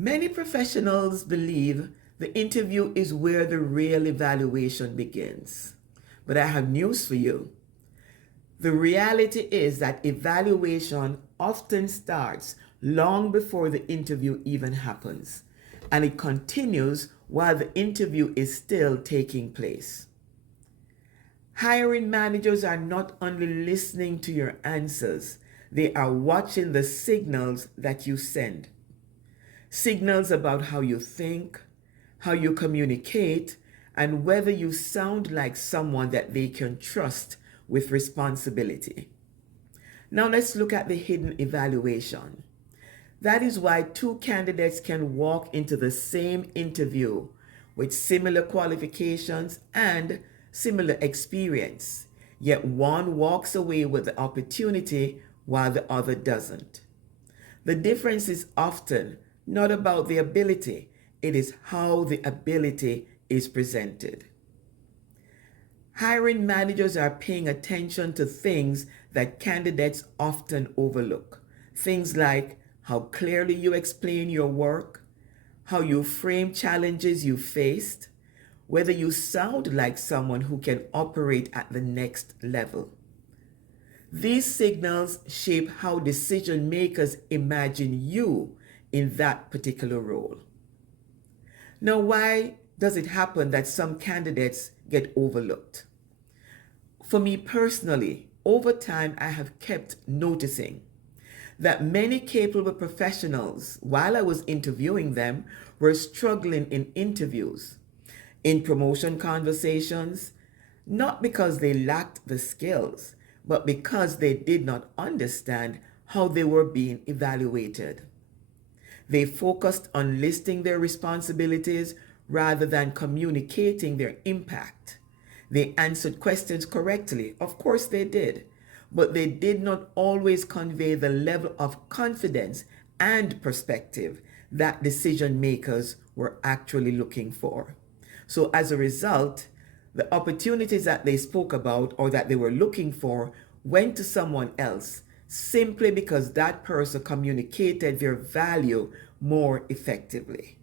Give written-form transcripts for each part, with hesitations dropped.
Many professionals believe the interview is where the real evaluation begins. But I have news for you. The reality is that evaluation often starts long before the interview even happens, and it continues while the interview is still taking place. Hiring managers are not only listening to your answers, they are watching the signals that you send. Signals about how you think, how you communicate, and whether you sound like someone that they can trust with responsibility. Now let's look at the hidden evaluation. That is why two candidates can walk into the same interview with similar qualifications and similar experience, yet one walks away with the opportunity while the other doesn't. The difference is often not about the ability, it is how the ability is presented. Hiring managers are paying attention to things that candidates often overlook. Things like how clearly you explain your work, how you frame challenges you faced, whether you sound like someone who can operate at the next level. These signals shape how decision makers imagine you in that particular role. Now, why does it happen that some candidates get overlooked? For me personally, over time, I have kept noticing that many capable professionals, while I was interviewing them, were struggling in interviews, in promotion conversations, not because they lacked the skills, but because they did not understand how they were being evaluated. They focused on listing their responsibilities rather than communicating their impact. They answered questions correctly, of course they did, but they did not always convey the level of confidence and perspective that decision makers were actually looking for. So as a result, the opportunities that they spoke about or that they were looking for went to someone else simply because that person communicated their value more effectively.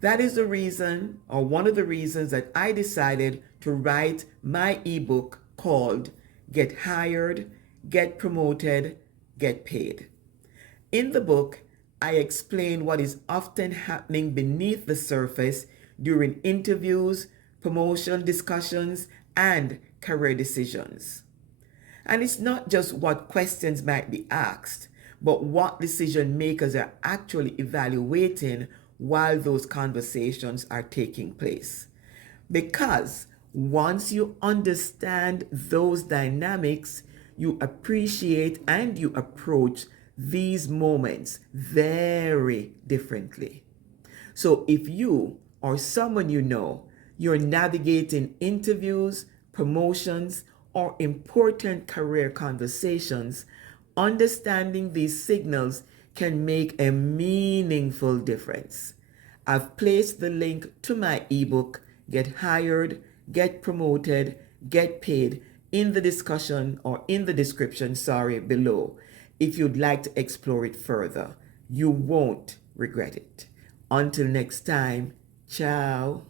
That is the reason, or one of the reasons, that I decided to write my ebook called Get Hired, Get Promoted, Get Paid. In the book, I explain what is often happening beneath the surface during interviews, promotion discussions, and career decisions. And it's not just what questions might be asked, but what decision makers are actually evaluating while those conversations are taking place. Because once you understand those dynamics, you appreciate and you approach these moments very differently. So if you or someone you know, you're navigating interviews, promotions, or important career conversations, understanding these signals can make a meaningful difference. I've placed the link to my ebook, Get Hired, Get Promoted, Get Paid, in the discussion or in the description, below, if you'd like to explore it further. You won't regret it. Until next time, ciao.